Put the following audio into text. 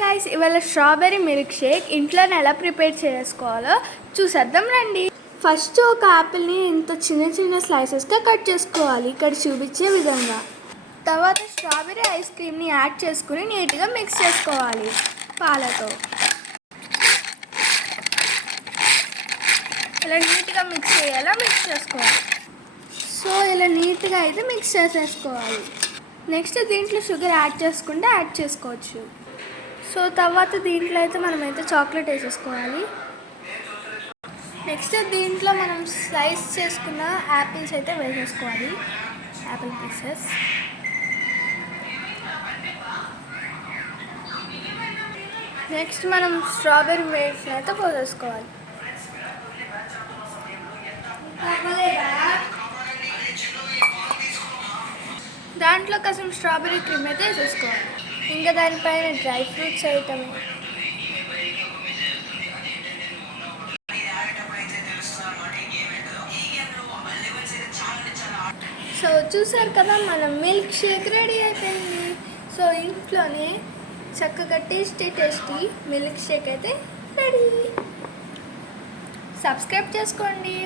Guys, ఇవాళ strawberry milk shake ఇంట్లోనే ఎలా ప్రిపేర్ చేసుకోవాలో చూసేద్దాం రండి. ఫస్ట్ ఒక యాపిల్ని ఇంత చిన్న చిన్న స్లైసెస్గా కట్ చేసుకోవాలి, ఇక్కడ చూపించే విధంగా. తర్వాత స్ట్రాబెర్రీ ఐస్ క్రీమ్ని యాడ్ చేసుకుని నీట్గా మిక్స్ చేసుకోవాలి పాలతో. ఇలా నీట్గా మిక్స్ చేయాలా మిక్స్ చేసుకోవాలి. సో ఇలా నీట్గా అయితే మిక్స్ చేసేసుకోవాలి. నెక్స్ట్ దీంట్లో షుగర్ యాడ్ చేసుకుంటే యాడ్ చేసుకోవచ్చు. సో తర్వాత దీంట్లో అయితే మనమైతే చాక్లెట్ వేసేసుకోవాలి. నెక్స్ట్ దీంట్లో మనం స్లైస్ చేసుకున్న యాపిల్స్ అయితే వేసేసుకోవాలి, యాపిల్ పీసెస్. నెక్స్ట్ మనం స్ట్రాబెర్రీ వేవ్స్ అయితే పోసేసుకోవాలి. దాంట్లో కొంచెం స్ట్రాబెర్రీ క్రీమ్ అయితే వేసేసుకోవాలి. ఇంకా దానిపైన డ్రై ఫ్రూట్స్ ఐటమ్. సో చూసారు కదా, మన మిల్క్ షేక్ రెడీ అయిపోయింది. సో ఇంట్లోనే చక్కగా టేస్టీ మిల్క్ షేక్ అయితే రెడీ. సబ్స్క్రైబ్ చేసుకోండి.